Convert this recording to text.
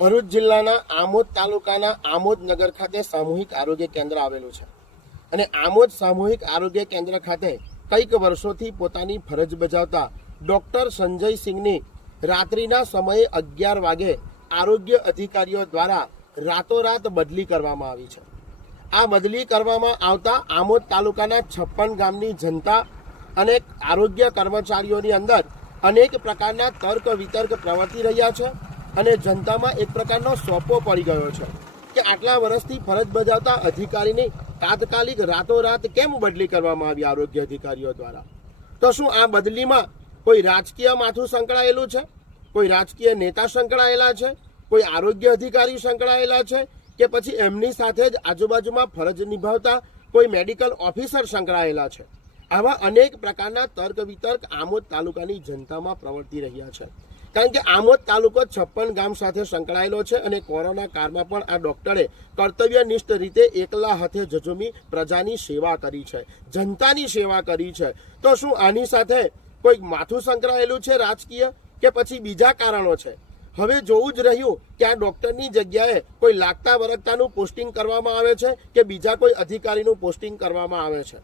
ભરૂચ જિલ્લાના આમોદ તાલુકાના આમોદ નગર ખાતે સામૂહિક આરોગ્ય કેન્દ્ર આવેલું છે. અને આમોદ સામૂહિક આરોગ્ય કેન્દ્ર ખાતે કંઈક વર્ષોથી પોતાની ફરજ બજાવતા ડૉક્ટર સંજય સિંહની રાત્રિના સમયે અગિયાર વાગે આરોગ્ય અધિકારીઓ દ્વારા રાતોરાત બદલી કરવામાં આવી છે. આ બદલી કરવામાં આવતા આમોદ તાલુકાના છપ્પન ગામની જનતા અને આરોગ્ય કર્મચારીઓની અંદર અનેક પ્રકારના તર્ક વિતર્ક પ્રવર્તી રહ્યા છે. અને જનતામાં એક પ્રકારનો સોંપો પડી ગયો છે કે આટલા વર્ષથી ફરજ બજાવતા અધિકારીની તાત્કાલિક રાતોરાત કેમ બદલી કરવામાં આવી આરોગ્ય અધિકારીઓ દ્વારા? તો શું આ બદલીમાં કોઈ રાજકીય માથું સંકળાયેલું છે? કોઈ રાજકીય નેતા સંકળાયેલા છે? કોઈ આરોગ્ય અધિકારી સંકળાયેલા છે? કે પછી એમની સાથે જ આજુબાજુમાં ફરજ નિભાવતા કોઈ મેડિકલ ઓફિસર સંકળાયેલા છે? આવા અનેક પ્રકારના તર્ક વિતર્ક આમોદ તાલુકાની જનતામાં પ્રવર્તી રહ્યા છે. કારણ કે આમોદ તાલુકો છપ્પન ગામ સાથે સંકળાયેલો છે અને કોરોના કાળમાં પણ આ ડોક્ટરે કર્તવ્યનિષ્ઠ રીતે એકલા હાથે જજુમી પ્રજાની સેવા કરી છે, જનતાની સેવા કરી છે. તો શું આની સાથે કોઈક માથું સંકળાયેલું છે રાજકીય કે પછી બીજા કારણો છે? હવે જોવું જ રહ્યું કે આ ડોક્ટરની જગ્યાએ કોઈ લાગતા વરગતાનું પોસ્ટિંગ કરવામાં આવે છે કે બીજા કોઈ અધિકારીનું પોસ્ટિંગ કરવામાં આવે છે?